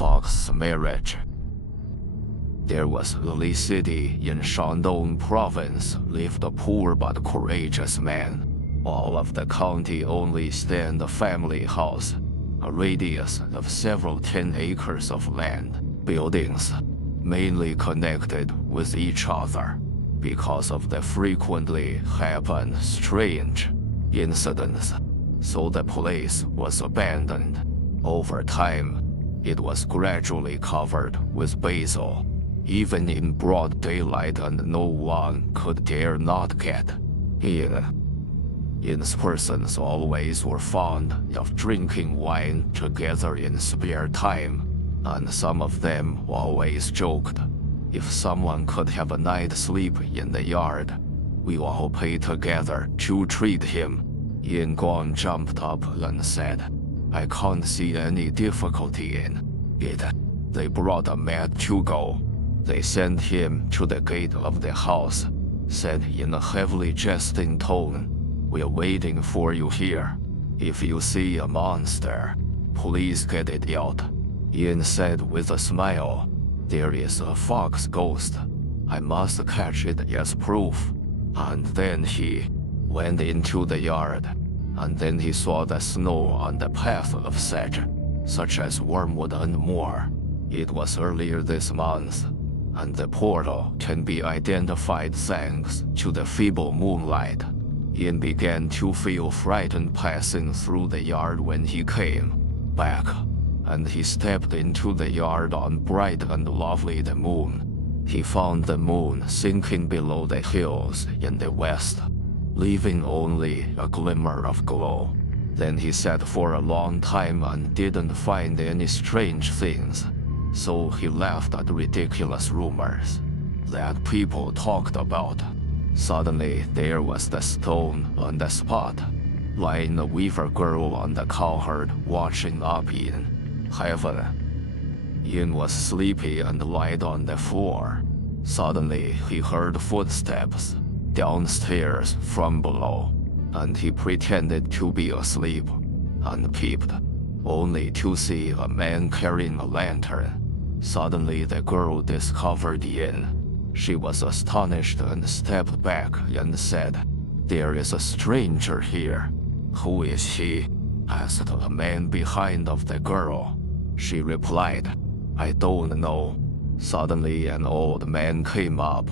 Fox's marriage. There was a little city in Shandong province lived a poor but courageous man. All of the county only stand a family house, a radius of several 10 acres of land, buildings, mainly connected with each other. Because of the frequently happen strange incidents, so the place was abandoned. Over time, it was gradually covered with basil, even in broad daylight, and no one could dare not get in. Its persons always were fond of drinking wine together in spare time, and some of them always joked, if someone could have a night's sleep in the yard, we all pay together to treat him. Yin Guang jumped up and said, I can't see any difficulty in it. They brought a man to go. They sent him to the gate of the house, said in a heavily jesting tone, we're waiting for you here. If you see a monster, please get it out. Yin said with a smile, there is a fox ghost. I must catch it as proof. And then he went into the yard, and then he saw the snow on the path of sedge, such as wormwood and more. It was earlier this month, and the portal can be identified thanks to the feeble moonlight. Yin began to feel frightened passing through the yard when he came back, and he stepped into the yard on bright and lovely the moon. He found the moon sinking below the hills in the west, leaving only a glimmer of glow. Then he sat for a long time and didn't find any strange things, so he laughed at ridiculous rumors that people talked about. Suddenly there was the stone on the spot, lying a weaver girl on the cowherd watching up in heaven. Yin was sleepy and lied on the floor. Suddenly he heard footsteps downstairs from below, and he pretended to be asleep and peeped, only to see a man carrying a lantern. Suddenly the girl discovered Yin. She was astonished and stepped back and said, there is a stranger here. Who is he? Asked the man behind of the girl. She replied, I don't know. Suddenly an old man came up,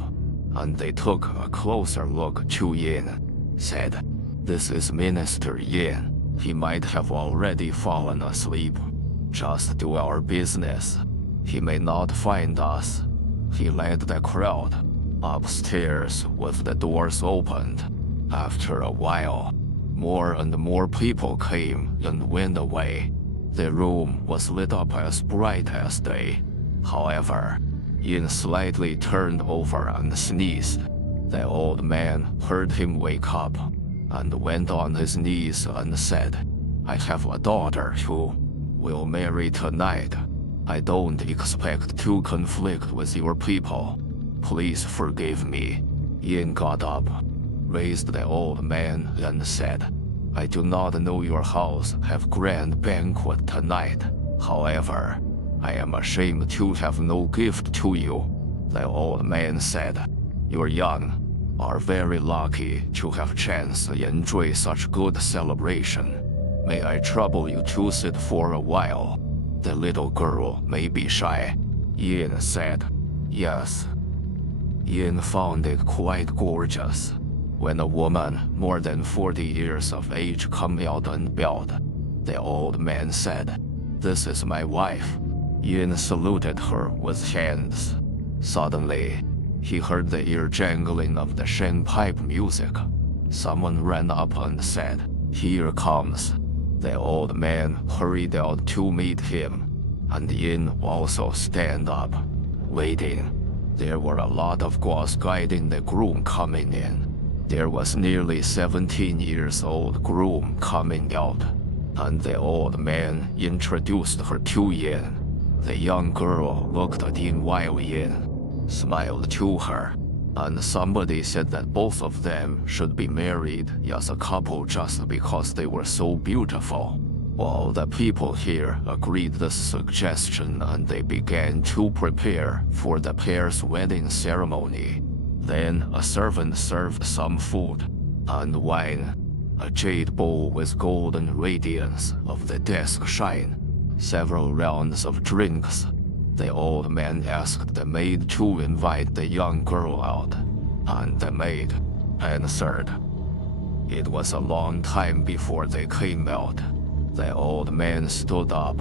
and they took a closer look to Yin, said, this is Minister Yin. He might have already fallen asleep. Just do our business. He may not find us. He led the crowd upstairs with the doors opened. After a while, more and more people came and went away. The room was lit up as bright as day. However, Yin slightly turned over and sneezed. The old man heard him wake up and went on his knees and said, I have a daughter who will marry tonight. I don't expect to conflict with your people. Please forgive me. Yin got up, raised the old man, and said, I do not know your house have grand banquet tonight. However, I am ashamed to have no gift to you. The old man said, you're young, are very lucky to have chance enjoy such good celebration. May I trouble you to sit for a while? The little girl may be shy. Yin said, yes. Yin found it quite gorgeous. When a woman more than 40 years of age came out and bowed, the old man said, this is my wife. Yin saluted her with hands. Suddenly, he heard the ear jangling of the Shen pipe music. Someone ran up and said, here comes. The old man hurried out to meet him, and Yin also stand up, waiting. There were a lot of guos guiding the groom coming in. There was nearly 17 years old groom coming out, and the old man introduced her to Yin. The young girl looked at Yin while Yin smiled to her, and somebody said that both of them should be married as a couple just because they were so beautiful. All the people here agreed the suggestion, and they began to prepare for the pair's wedding ceremony. Then a servant served some food and wine, a jade bowl with golden radiance of the desk shine, several rounds of drinks. The old man asked the maid to invite the young girl out, and the maid answered. It was a long time before they came out. The old man stood up,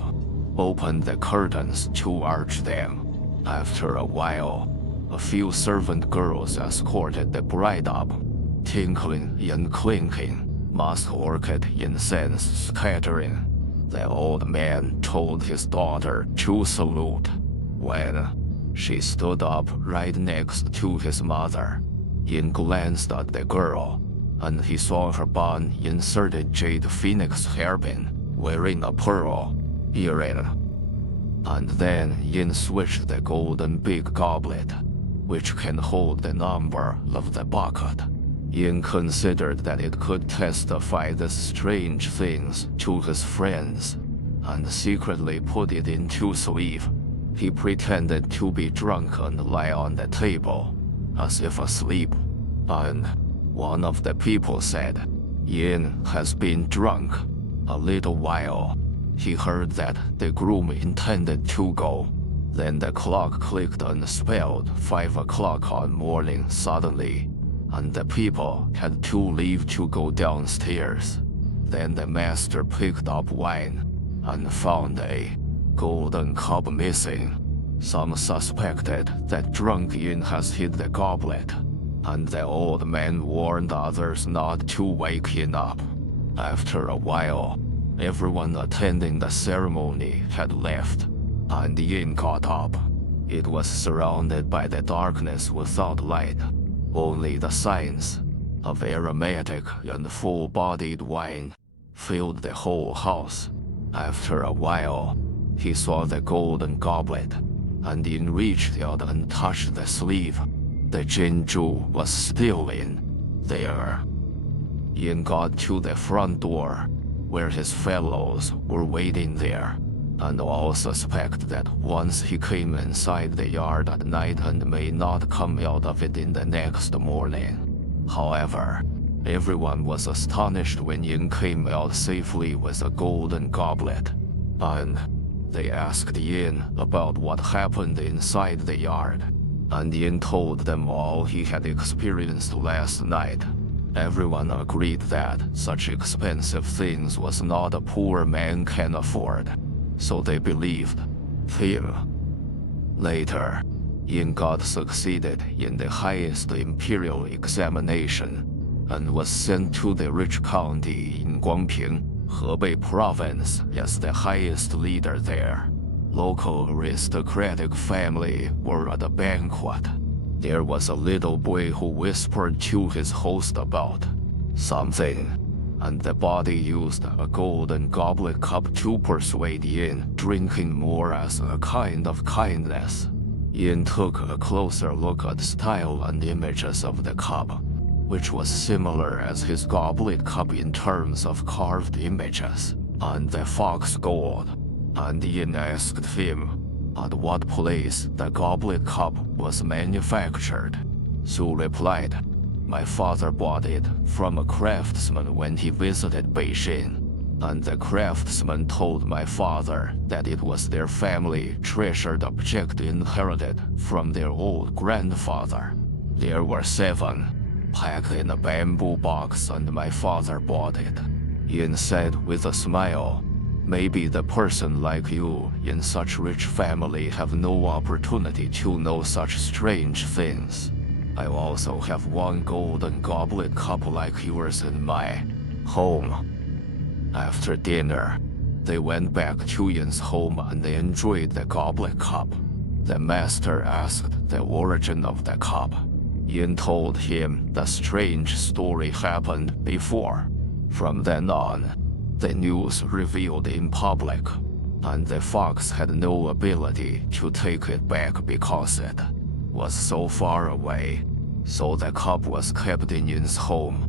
opened the curtains to arch them. After a while, a few servant girls escorted the bride up, tinkling and clinking, musk orchid incense scattering. The old man told his daughter to salute. When she stood up right next to his mother, Yin glanced at the girl, and he saw her bun inserted jade phoenix hairpin, wearing a pearl earring. And then Yin switched the golden big goblet, which can hold the number of the bucket. Yin considered that it could testify the strange things to his friends, and secretly put it into sleeve. He pretended to be drunk and lie on the table, as if asleep, and one of the people said, Yin has been drunk. A little while, he heard that the groom intended to go. Then the clock clicked and spelled 5 o'clock on morning suddenly, and the people had to leave to go downstairs. Then the master picked up wine and found a golden cup missing. Some suspected that drunk Yin has hid the goblet, and the old man warned others not to wake Yin up. After a while, everyone attending the ceremony had left, and Yin got up. It was surrounded by the darkness without light. Only the signs of aromatic and full-bodied wine filled the whole house. After a while, he saw the golden goblet, and Yin reached out and touched the sleeve. The Jinju was still in there. Yin got to the front door, where his fellows were waiting there, and all suspect that once he came inside the yard at night and may not come out of it in the next morning. However, everyone was astonished when Yin came out safely with a golden goblet, and they asked Yin about what happened inside the yard, and Yin told them all he had experienced last night. Everyone agreed that such expensive things was not a poor man can afford, so they believed him. Later, Yin God succeeded in the highest imperial examination and was sent to the rich county in Guangping, Hebei province, as the highest leader there. Local aristocratic family were at a banquet. There was a little boy who whispered to his host about something, and the body used a golden goblet cup to persuade Yin drinking more as a kind of kindness. Yin took a closer look at style and images of the cup, which was similar as his goblet cup in terms of carved images, and the fox gold. And Yin asked him at what place the goblet cup was manufactured. Su replied, "My father bought it from a craftsman when he visited Beijing, and the craftsman told my father that it was their family treasured object inherited from their old grandfather. There were 7, packed in a bamboo box, and my father bought it." Yin said with a smile, "Maybe the person like you in such rich family have no opportunity to know such strange things. I also have one golden goblet cup like yours in my home." After dinner, they went back to Yin's home and they enjoyed the goblet cup. The master asked the origin of the cup. Yin told him the strange story happened before. From then on, the news revealed in public, and the fox had no ability to take it back because it was so far away. So the cup was kept in Yin's home